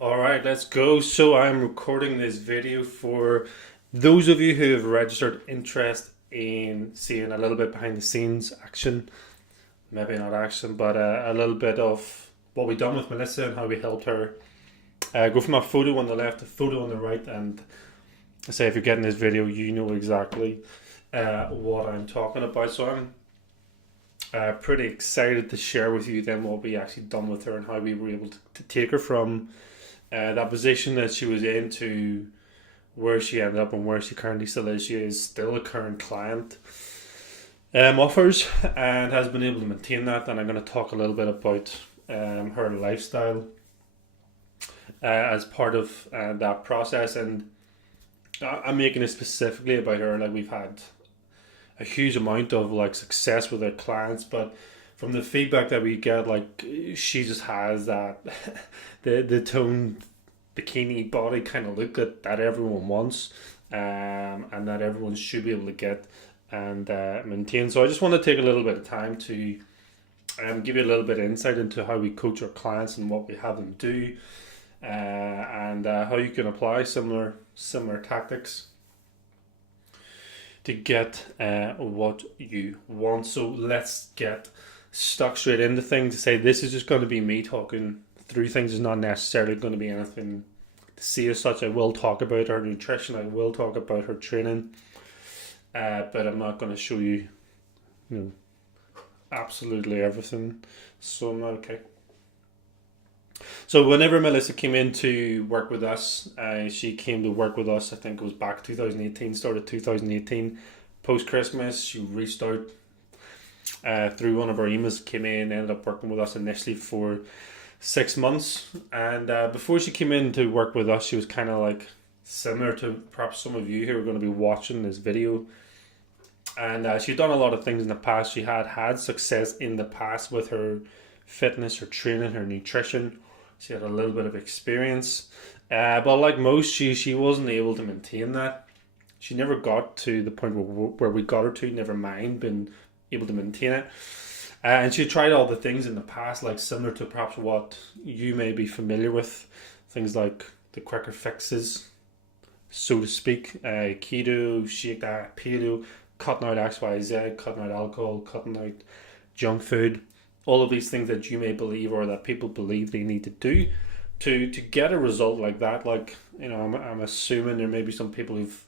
Alright, let's go. So I'm recording this video for those of you who have registered interest in seeing a little bit behind the scenes action, maybe not action, but a little bit of what we done with Melissa and how we helped her go from a photo on the left to photo on the right. And I say if you're getting this video, you know exactly what I'm talking about. So I'm pretty excited to share with you then what we actually done with her and how we were able to take her from that position that she was in to where she ended up and where she currently still is. She is still a current client offers and has been able to maintain that. And I'm going to talk a little bit about her lifestyle as part of that process. And I'm making it specifically about her. Like, we've had a huge amount of like success with our clients, but from the feedback that we get, like, she just has that the toned bikini body kind of look that everyone wants, and that everyone should be able to get and maintain. So I just want to take a little bit of time to give you a little bit of insight into how we coach our clients and what we have them do, and how you can apply similar tactics to get what you want. So let's get stuck straight into things. To say this is just going to be me talking through things. It's not necessarily going to be anything to see as such. I will talk about her nutrition. I will talk about her training, but I'm not going to show you, absolutely everything. So I'm not okay. So whenever Melissa came in to work with us, she came to work with us, I think it was back 2018, started 2018, post-Christmas. She reached out through one of our emails, came in, ended up working with us initially for 6 months. And before she came in to work with us, she was kind of like similar to perhaps some of you who are going to be watching this video. And she'd done a lot of things in the past. She had success in the past with her fitness, her training, her nutrition. She had a little bit of experience, but like most, she wasn't able to maintain that. She never got to the point where we got her to, never mind being able to maintain it. And she tried all the things in the past, like similar to perhaps what you may be familiar with, things like the quicker fixes, so to speak, keto, shake that, paleo, cutting out XYZ, cutting out alcohol, cutting out junk food. All of these things that you may believe or that people believe they need to do to get a result like that. Like, I'm assuming there may be some people who've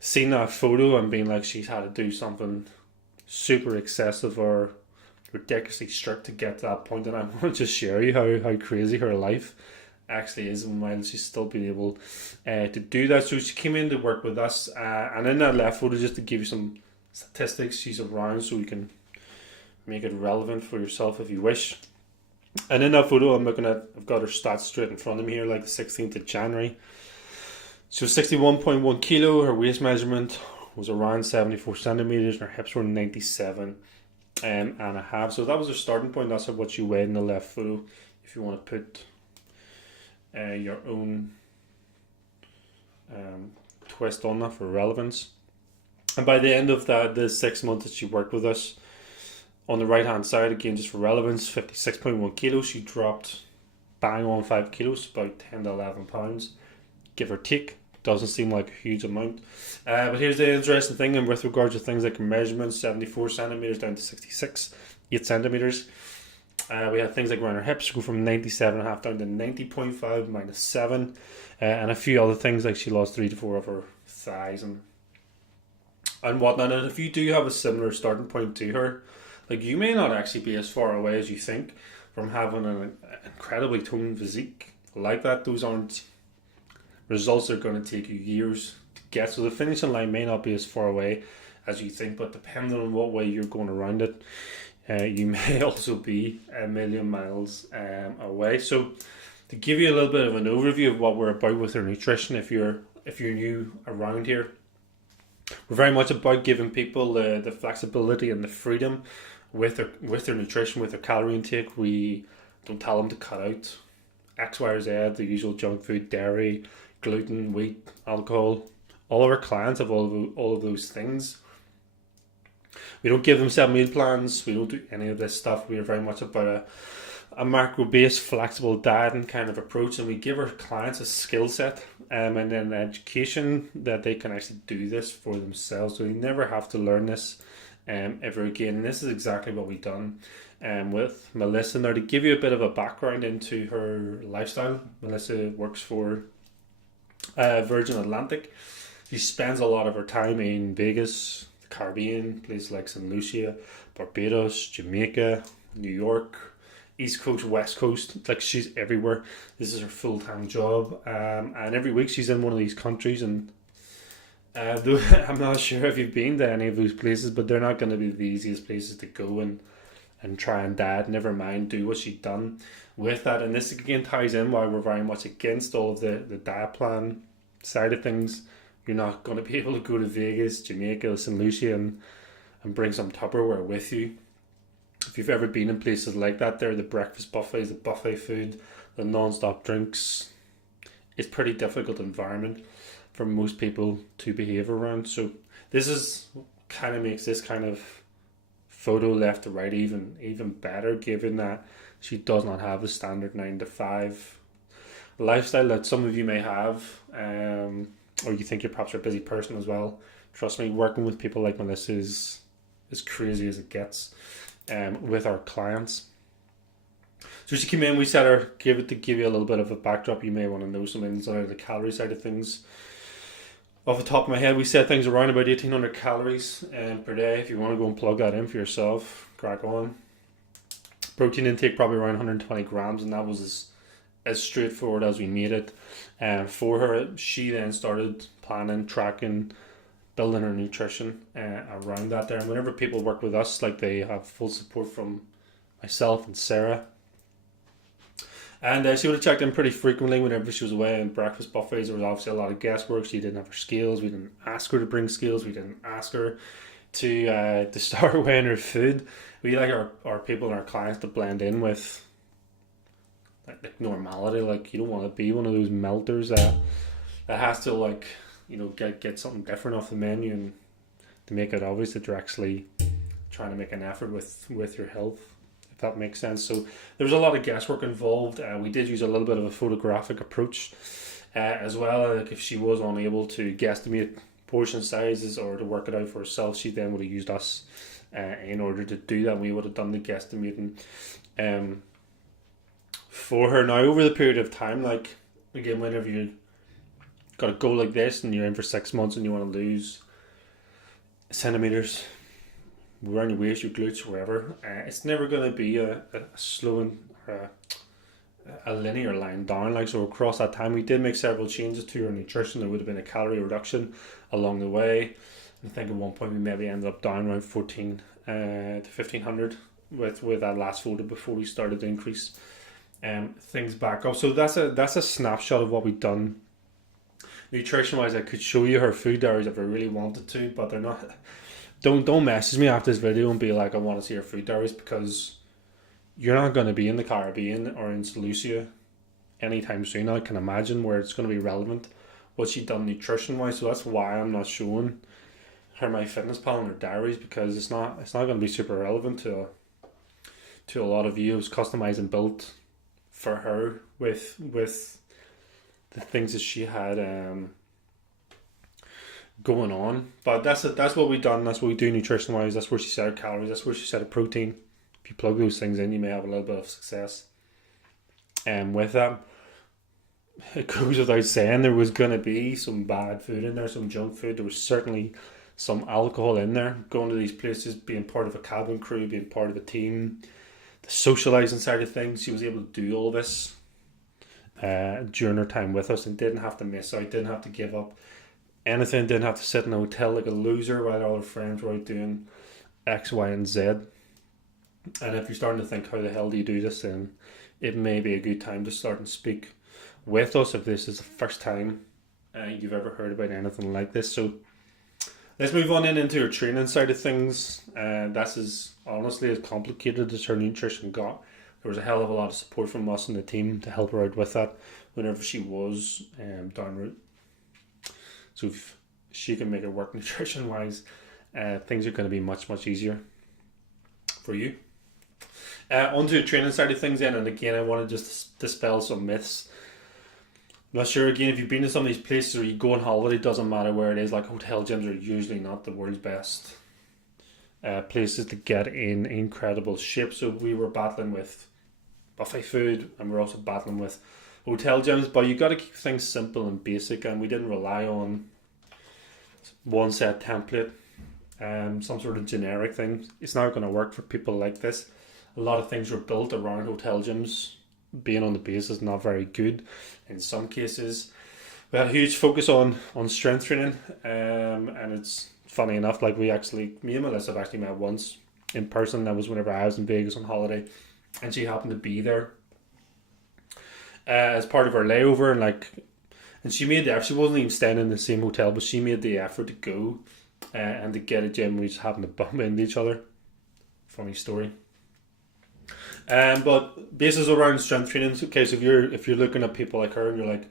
seen that photo and been like, she's had to do something super excessive or ridiculously strict to get to that point. And I want to just share you how crazy her life actually is, and while she's still been able to do that. So she came in to work with us, and in that left photo, just to give you some statistics, she's around so we can make it relevant for yourself if you wish. And in that photo, I've got her stats straight in front of me here, like the 16th of January. She was 61.1 kilo. Her waist measurement was around 74 centimeters, and her hips were 97 and a half. So that was her starting point. That's what she weighed in the left photo. If you want to put your own twist on that for relevance. And by the end of the 6 months that she worked with us, on the right hand side, again just for relevance, 56.1 kilos. She dropped bang on 5 kilos, about 10 to 11 pounds, give or take. Doesn't seem like a huge amount. But here's the interesting thing, and with regards to things like her measurements, 74 centimeters down to 66, 8 centimeters. We had things like around her hips, go from 97.5 down to 90.5, minus 7. And a few other things, like she lost 3 to 4 of her thighs and whatnot. And if you do have a similar starting point to her, like, you may not actually be as far away as you think from having an incredibly toned physique like that. Those aren't results that are going to take you years to get. So the finishing line may not be as far away as you think, but depending on what way you're going around it, you may also be a million miles away. So to give you a little bit of an overview of what we're about with our nutrition, if you're new around here, we're very much about giving people the flexibility and the freedom with their nutrition, with their calorie intake. We don't tell them to cut out X, Y, or Z, the usual junk food, dairy, gluten, wheat, alcohol. All of our clients have all of those things. We don't give them 7 meal plans. We don't do any of this stuff. We are very much about a macro-based flexible dieting kind of approach, and we give our clients a skill set and then an education that they can actually do this for themselves, so they never have to learn this ever again. And this is exactly what we've done with Melissa. Now, to give you a bit of a background into her lifestyle, Melissa works for Virgin Atlantic. She spends a lot of her time in Vegas, the Caribbean, places like St. Lucia, Barbados, Jamaica, New York, East Coast, West Coast. Like, she's everywhere. This is her full-time job, and every week she's in one of these countries. And I'm not sure if you've been to any of those places, but they're not going to be the easiest places to go and try and diet. Never mind do what she's done with that. And this again ties in why we're very much against all of the diet plan side of things. You're not going to be able to go to Vegas, Jamaica, St. Lucia and bring some Tupperware with you. If you've ever been in places like that, there are the breakfast buffets, the buffet food, the non-stop drinks. It's pretty difficult environment for most people to behave around. So this is kind of makes this kind of photo left to right even better, given that she does not have the standard 9 to 5 lifestyle that some of you may have, or you think you're perhaps a busy person as well. Trust me, working with people like Melissa is as crazy as it gets with our clients. So she came in, we set her, to give you a little bit of a backdrop. You may want to know some ins and outs of the calorie side of things. Off the top of my head, we set things around about 1,800 calories per day. If you want to go and plug that in for yourself, crack on. Protein intake probably around 120 grams, and that was as straightforward as we made it. For her, she then started planning, tracking, building her nutrition around that there. And whenever people work with us, like, they have full support from myself and Sarah. And she would have checked in pretty frequently whenever she was away in breakfast buffets. There was obviously a lot of guesswork. She didn't have her scales. We didn't ask her to bring scales. We didn't ask her to start weighing her food. We like our people and our clients to blend in with like normality. Like, you don't want to be one of those melters that has to, like, you know, get something different off the menu, and to make it obvious that you're actually trying to make an effort with your health, if that makes sense. So there was a lot of guesswork involved. We did use a little bit of a photographic approach as well. Like, if she was unable to guesstimate portion sizes or to work it out for herself, she then would have used us in order to do that. We would have done the guesstimating for her. Now, over the period of time, like, again, whenever you got a goal like this and you're in for 6 months and you want to lose centimeters around your waist, your glutes, wherever, it's never going to be a slow or a linear line down. Like, so across that time, we did make several changes to her nutrition. There would have been a calorie reduction along the way. I think at one point we maybe ended up down around 14 to 1,500 with that last photo before we started to increase things back up. So that's a snapshot of what we've done nutrition wise. I could show you her food diaries if I really wanted to, but they're not. Don't message me after this video and be like, I want to see her food diaries, because you're not going to be in the Caribbean or in St. Lucia anytime soon. I can imagine where it's going to be relevant what she done nutrition wise. So that's why I'm not showing her my fitness pal and her diaries, because it's not going to be super relevant to a lot of you. It was customized and built for her with the things that she had going on. But that's what we've done. That's what we do nutrition wise. That's where she set her calories. That's where she set her protein. If you plug those things in, you may have a little bit of success. And with that, it goes without saying there was going to be some bad food in there, some junk food. There was certainly some alcohol in there. Going to these places, being part of a cabin crew, being part of a team, the socializing side of things, she was able to do all this during her time with us and didn't have to miss out, didn't have to give up anything, didn't have to sit in a hotel like a loser while all her friends were out doing X, Y, and Z. And if you're starting to think, how the hell do you do this, then it may be a good time to start and speak with us if this is the first time you've ever heard about anything like this. So let's move on into her training side of things. That's as honestly as complicated as her nutrition got. There was a hell of a lot of support from us and the team to help her out with that whenever she was en route. So if she can make it work nutrition wise, things are going to be much, much easier for you. Onto the training side of things then, and again I want to just dispel some myths. I'm not sure, again, if you've been to some of these places or you go on holiday, it doesn't matter where it is, like hotel gyms are usually not the world's best places to get in incredible shape. So we were battling with buffet food, and we're also battling with hotel gyms, but you got to keep things simple and basic, and we didn't rely on one set template, some sort of generic thing. It's not going to work for people like this. A lot of things were built around hotel gyms being on the base is not very good in some cases. We had a huge focus on strength training, and it's funny enough, like me and Melissa have actually met once in person. That was whenever I was in Vegas on holiday, and she happened to be there as part of her layover, and she made the effort. She wasn't even staying in the same hotel, but she made the effort to go and to get a gym. We just happened to bump into each other. Funny story. But basis around strength training. Okay, so if you're looking at people like her and you're like,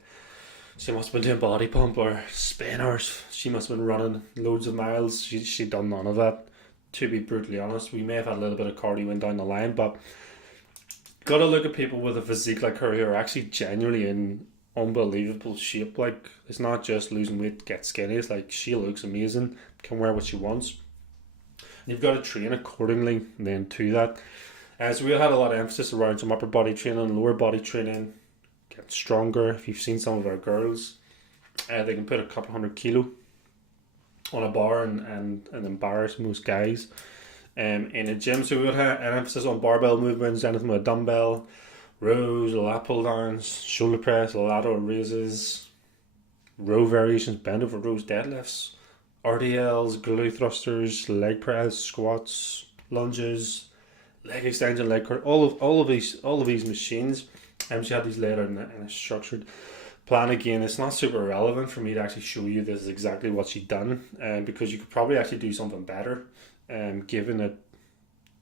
she must have been doing body pump or spinners, she must have been running loads of miles. She done none of that. To be brutally honest, we may have had a little bit of cardio in down the line, but got to look at people with a physique like her who are actually genuinely in unbelievable shape. Like, it's not just losing weight to get skinny. It's like she looks amazing, can wear what she wants. And you've got to train accordingly then to that. So we had a lot of emphasis around some upper body training, lower body training, getting stronger. If you've seen some of our girls, they can put a couple 100 kilo on a bar and embarrass most guys in a gym. So we would have an emphasis on barbell movements, anything with a dumbbell, rows, lat pull downs, shoulder press, lateral raises, row variations, bend over rows, deadlifts, RDLs, glute thrusters, leg press, squats, lunges, leg extension, leg curl, all of these machines. She had these laid out in a structured plan. Again, it's not super relevant for me to actually show you this is exactly what she'd done, because you could probably actually do something better, given that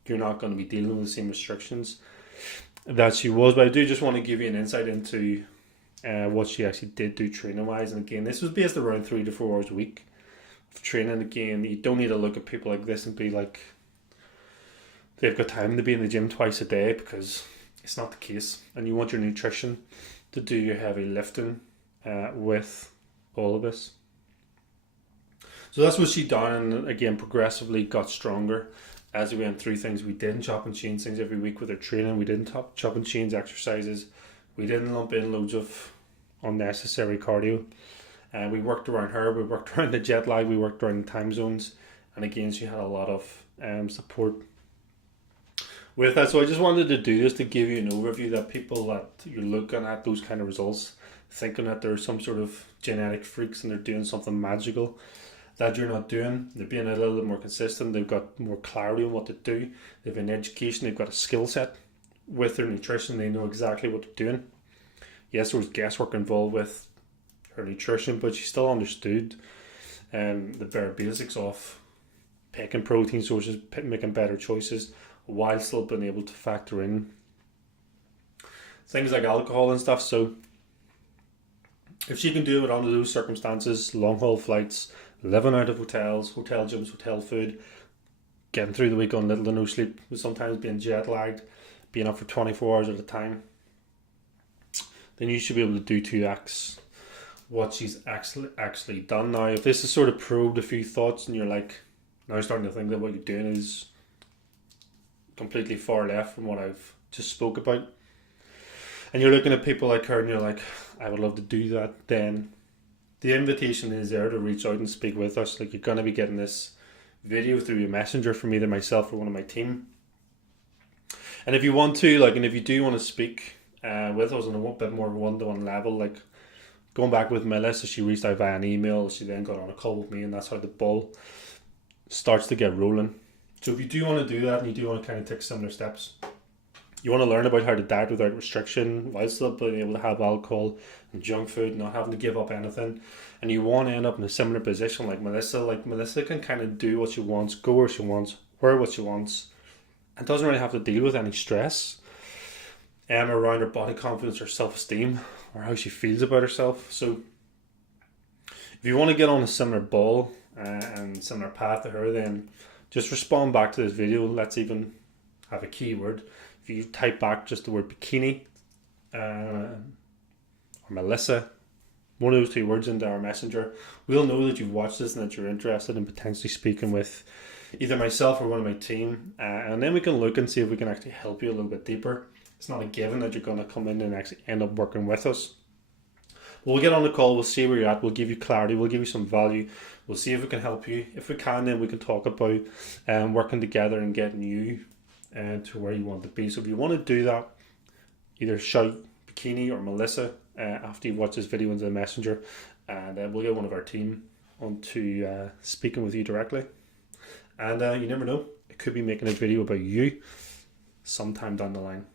you're not going to be dealing with the same restrictions that she was. But I do just want to give you an insight into what she actually did do training wise. And again, this was based around 3 to 4 hours a week of training. Again, you don't need to look at people like this and be like they've got time to be in the gym twice a day, because it's not the case. And you want your nutrition to do your heavy lifting with all of this. So that's what she done, and again progressively got stronger as we went through things. We didn't chop and change things every week with her training. We didn't chop and change exercises. We didn't lump in loads of unnecessary cardio. We worked around her. We worked around the jet lag. We worked around the time zones. And again, she had a lot of support with that. So I just wanted to do this to give you an overview that people that you're looking at those kind of results, thinking that they're some sort of genetic freaks and they're doing something magical that you're not doing. They're being a little bit more consistent. They've got more clarity on what to do. They've an education. They've got a skill set with their nutrition. They know exactly what they're doing. Yes, there was guesswork involved with her nutrition, but she still understood the bare basics of picking protein sources, making better choices, while still being able to factor in things like alcohol and stuff. So if she can do it under those circumstances, long haul flights, living out of hotels, hotel gyms, hotel food, getting through the week on little to no sleep, sometimes being jet lagged, being up for 24 hours at a time, then you should be able to do 2x what she's actually done. Now, if this has sort of probed a few thoughts and you're like now starting to think that what you're doing is completely far left from what I've just spoke about, and you're looking at people like her and you're like, I would love to do that, then the invitation is there to reach out and speak with us. Like, you're going to be getting this video through a messenger from either myself or one of my team. And if you want to, and if you do want to speak with us on a bit more one-to-one level, like going back with Melissa, she reached out via an email, she then got on a call with me, and that's how the ball starts to get rolling. So if you do want to do that and you do want to kind of take similar steps, you want to learn about how to diet without restriction while still being able to have alcohol and junk food, not having to give up anything, and you want to end up in a similar position like Melissa can kind of do what she wants, go where she wants, wear what she wants, and doesn't really have to deal with any stress around her body confidence or self-esteem or how she feels about herself. So if you want to get on a similar ball and similar path to her, then just respond back to this video. Let's even have a keyword. if you type back just the word bikini or Melissa, one of those two words into our messenger, we'll know that you've watched this and that you're interested in potentially speaking with either myself or one of my team, and then we can look and see if we can actually help you a little bit deeper. It's not a given that you're going to come in and actually end up working with us. We'll get on the call, we'll see where you're at, we'll give you clarity, we'll give you some value, we'll see if we can help you. If we can, then we can talk about working together and getting you to where you want to be. So if you want to do that, either shout bikini or Melissa after you watch this video into the messenger, and we'll get one of our team onto speaking with you directly. And you never know, it could be making a video about you sometime down the line.